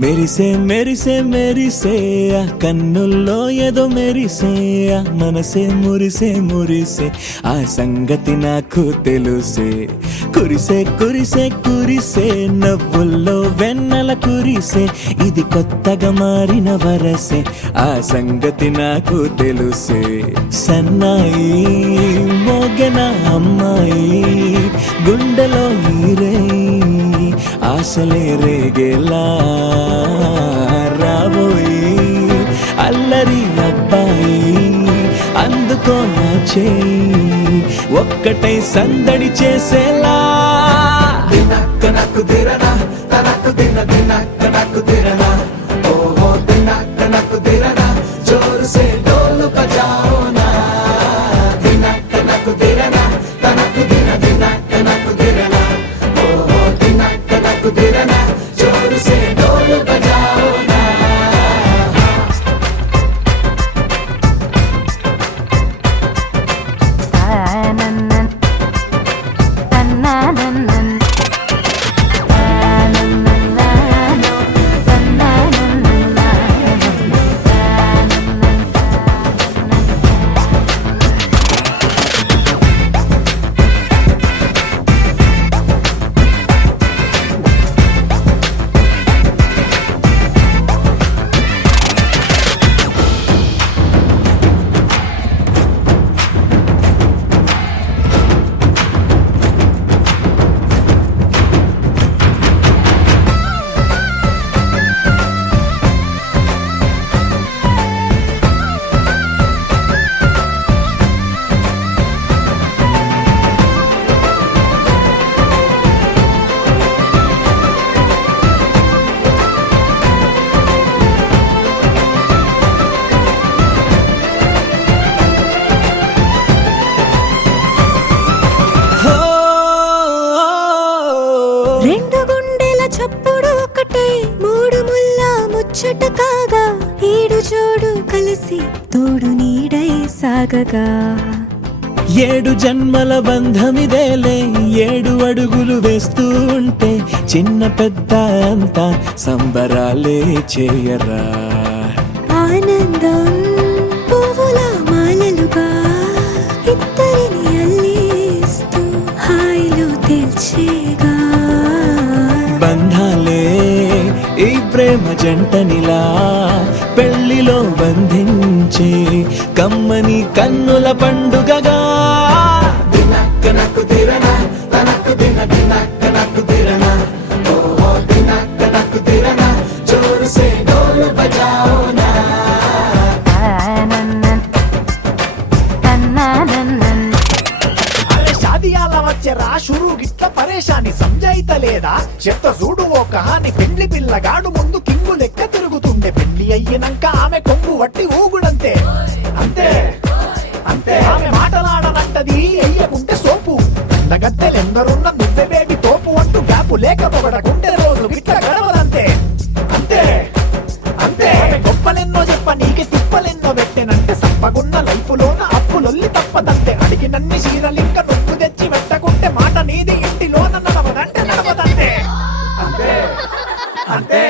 మెరిసే మెరిసే మెరిసే కన్నుల్లో ఏదో మెరిసే మనసే మురిసే మురిసే ఆ సంగతి నాకు తెలుసే కురిసే కురిసే కురిసే నవ్వుల్లో వెన్నెల కురిసే ఇది కొత్తగా మారిన వరసే ఆ సంగతి నాకు తెలుసే సన్నాయి మోగెన అమ్మాయి గుండెలో హీరే ఆశలే రేగేలా రాబోయి అల్లరి అబ్బాయి అందుకో నా చేయి ఒక్కటై సందడి చేసేలా దినక్క నాకు దిరనా తనకు దిన దినక్క నాకు దిరనా ఓహో దినక్క నాకు దిరనా జోరు సే డోలు బజాओ నా దినక్క నాకు దిరనా తనకు దిన దినక్క నాకు దిరనా ఓహో దినక్క నాకు దిరనా జోరు సే డోలు బజాओ నా చప్పుడు ఒకటే మూడు ముల్ల ముచ్చట కాగా ఈడు జోడు కలిసి తోడు నీడై సాగగా ఏడు జన్మల బంధమిదేలే ఏడు అడుగులు వేస్తూ ఉంటే చిన్న పెద్ద అంతా సంబరాలే చేయరా ఆనందం పువ్వుల మాలలుగా ఇద్దరిని అల్లేస్తూ హాయిలో తేల్చేగా బంధాలే ఈ ప్రేమ జంటనిలా పెళ్లిలో బంధించే కమ్మని కన్నుల పండుగగా దినక్క నాకు దిరనా తనకు దిన దినక్క నాకు దిరనా ఓహో దినక్క నాకు దిరనా జోరు సే డోలు బజాओ నా వచ్చరా షురు గిట్ల పరేషాని సంజాయితలేదా చెత్త చూడు ఓ కహాని పెండ్లి పిల్లగాడు ముందు కింగు లెక్క తిరుగుతుండే పెళ్లి అయ్యినాక ఆమె కొంగు వట్టి ఊగుడంతే అంతే అంతే ఆమె మాటలాడనంటది అయ్యకుంటే సోపు గద్దెలెందరున్న నువ్వే బేబీ తోపు అంటూ గ్యాపు లేక పొగడకుంటే రోజు గిట్ల గడవదంతే అంతే అంతే గొప్పలెన్నో చెప్ప నీకే తిప్పలెన్నో పెట్టెనంటే సప్పగున్న లైఫ్ లోన అప్పులొల్లి తప్పదంతే అడిగినన్ని చీరలింక నొప్పు తెచ్చి పెట్టకుంటే మాట నీది ఇంటిలోన నడవదంటే నడవదంతే అంతే అంతే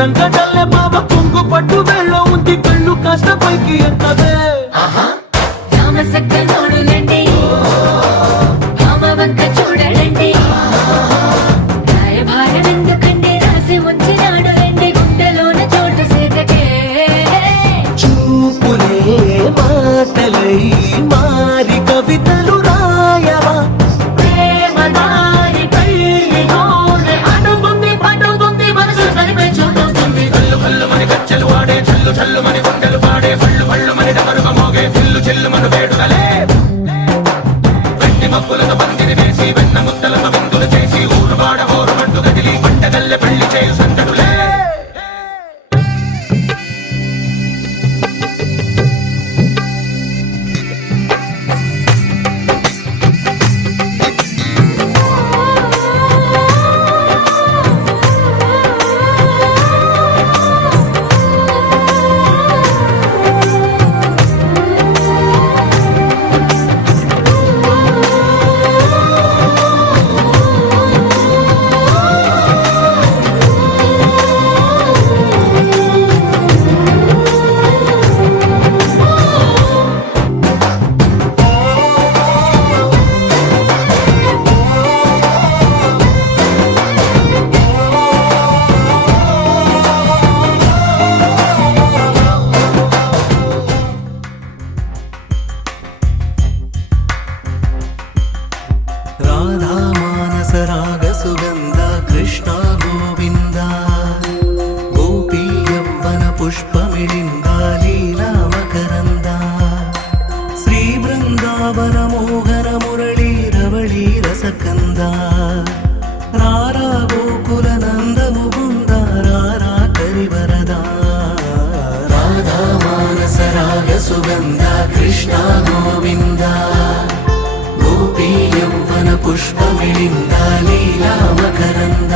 రంగడల్లే బాబ కొంగు పట్టు వెళ్ళో ఉంది కళ్ళు కాస్త పైకి ఎక్కవే రామసక్క నోడులండి రామవంక చూడడండి రాయభారం ఎందుకండి రాసి ఉంచినాడు రండి గుండెలోన చోటు సీతకే చూపులే మాటలై మారి కవితలు రాయవా ప్రేమ దారి పెళ్లిలోనే అడుగుంది పడుతుంది మనసు కలిపే చూడుతుంది కళ్ళు కళ్ళు మని గజ్జలు వాడే చల్లు చల్లు మని గుండెలు పాడే పళ్ళు పళ్ళు మని డమరుగ మోగే చిల్లు చిల్లు మను వేడుదలే వెండి మబ్బులతో పందిరి వేసి వెన్న ముద్దలతో విందులు చేసి ఊరు వాడ హోరు మంటు కదిలి పంటగల్లె పెళ్లి చేయు సందడులే రాధా మానస రాగ సుగంధ కృష్ణ గోవింద గోపీ యవ్వన పుష్పమిళింద లీలా మకరంద శ్రీ బృందావన మోహన మురళీ రవళీ రసకంద రారా గోకుల నంద ముకుంద రారా కరివరద రాధా మానస రాగ సుగంధ కృష్ణ గోవింద గోపీ యవ్వన పుష్పమిళింద లీలా మకరంద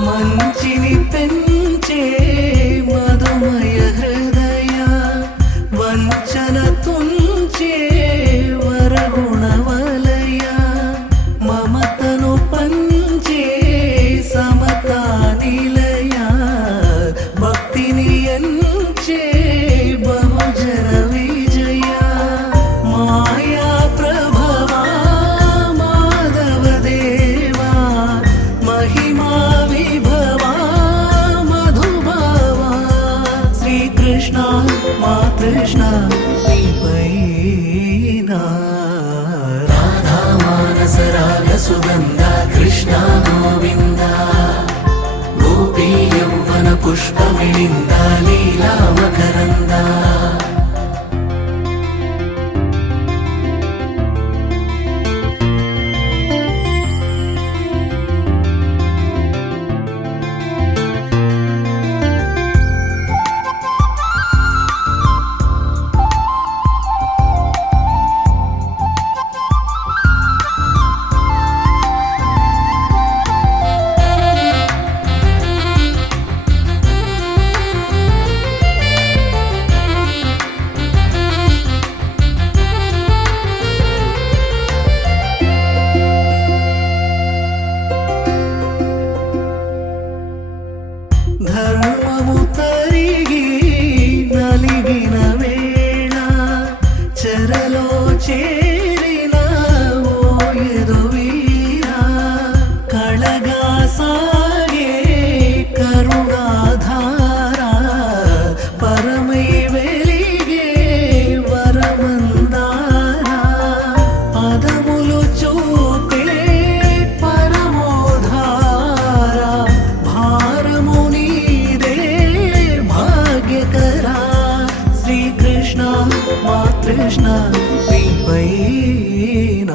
మంచిని పెంచే మధుమయ హృదయ వంచన తుంచే వరగుణ వలయ మమతను పంచే సమతా నిలయ భక్తిని ఎంచే బహుజన విజయ మాయా ప్రభవా మాధవ దేవా మహిమా విభవా మధుభావా శ్రీకృష్ణ మా కృష్ణ నీపైనా రాధా మానస రాగ సుగంధ కృష్ణ గోవింద గోపీ యవ్వన పుష్పమిళింద లీలా మకరంద కృష్ణ నీపైన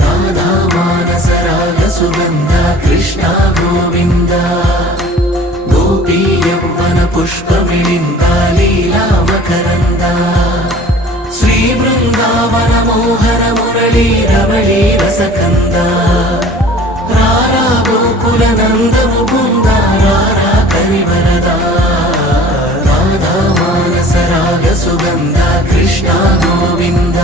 రాధా మానస రాగ సుగంధ కృష్ణ గోవింద గోపీ యౌవన పుష్పమిళింద లీలా మకరంద శ్రీ బృందావన మోహన మురళీ రమణీ రసకంద రారా గోకుల నంద ముకుంద రారా కరివరద రాధా మానస రాగ సుగంధ కృష్ణ గోవింద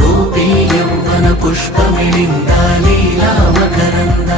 గోపీ యౌవన పుష్పమిళింద లీలా మకరంద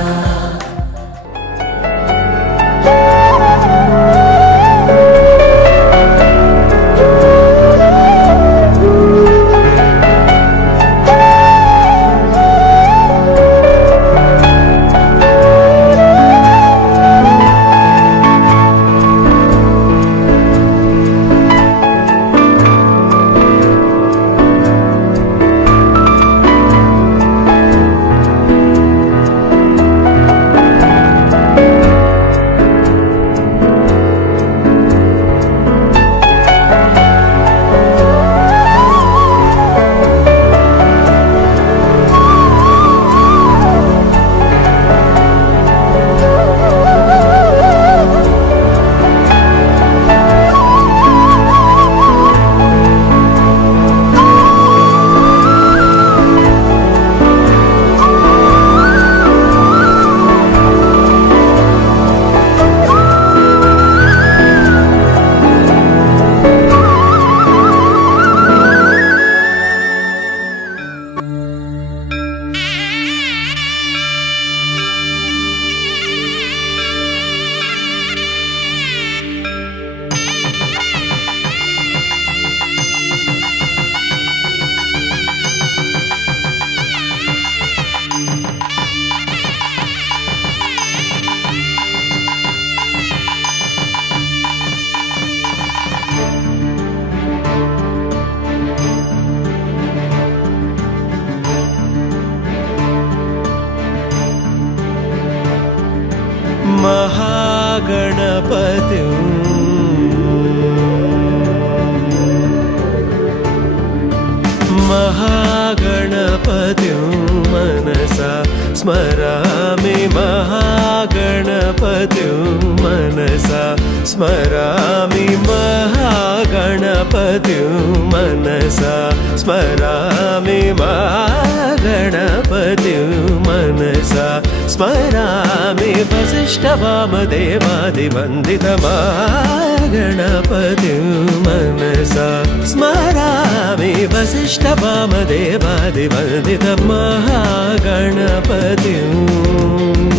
महागणपतिं मनसा स्मरामि महागणपतिं मनसा स्मरामि महागणपतिं मनसा स्मरामि महागणपतिं मनसा स्मरामि वसिष्ठवामदेवादिवन्दितमागणपतिं मनसा स्मरामि वसिष्ठवामदेवादिवन्दितमहागणपतिम्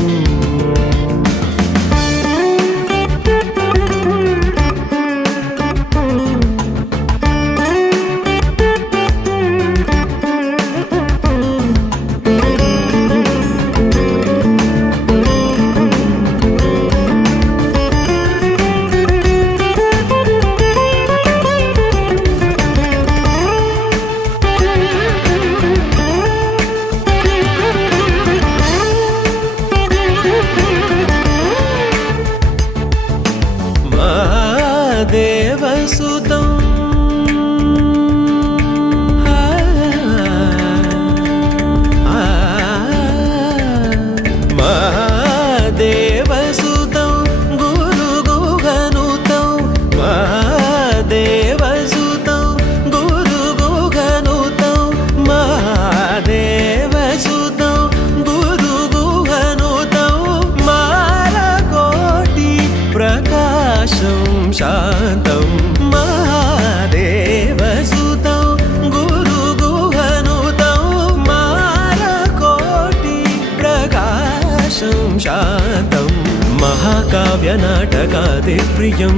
देवसुतं महादेवसुतं गुरुगुहनुतं महादेवसुतं गुरुगुहनुतं महादेवसुतं गुरुगुहनुतं मालकोटि प्रकाशं शान्तं महादेवसुतं गुरुगुहनुतं मालकोटि प्रकाशं शान्तं महाकाव्यनाटकादिप्रियं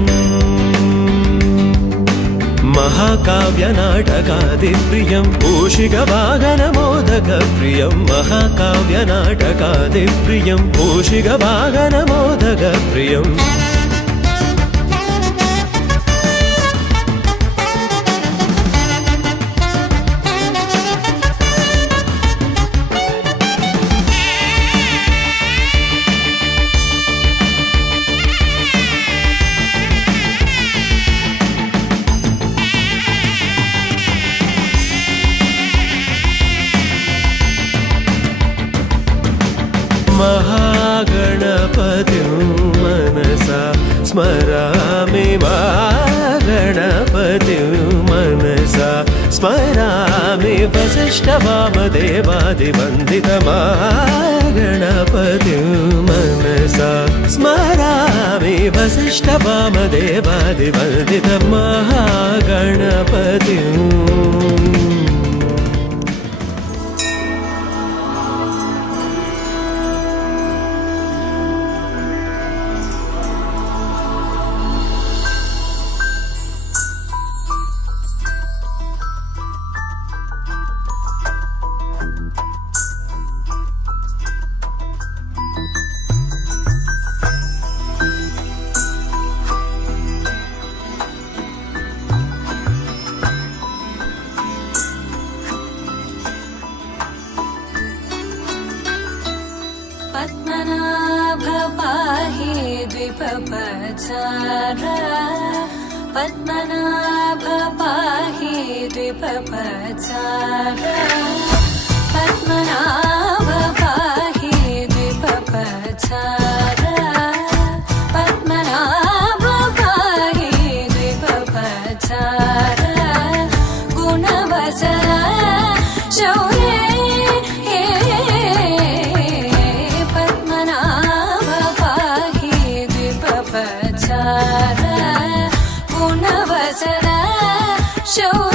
महाकाव्यनाटकादिप्रियं मूषिकवाहनमोदकप्रियं महाकाव्यनाटकादिप्रियं मूषिकवाहनमोदकप्रियम् स्मरामि मा गणपतिं मनसा स्मरामि वसिष्ठवामदेवादिवन्दितमहागणपतिं मनसा स्मरामि वसिष्ठवामदेवादिवन्दितमहागणपतिम् पद्मनाभ पाहि द्विपपचार पद्मनाभ पाहि द्विपपचार पद्मनाभ पाहि द्विपपचार पद्मनाभ पाहि द्विपपचार गुणवचन शौर्ये show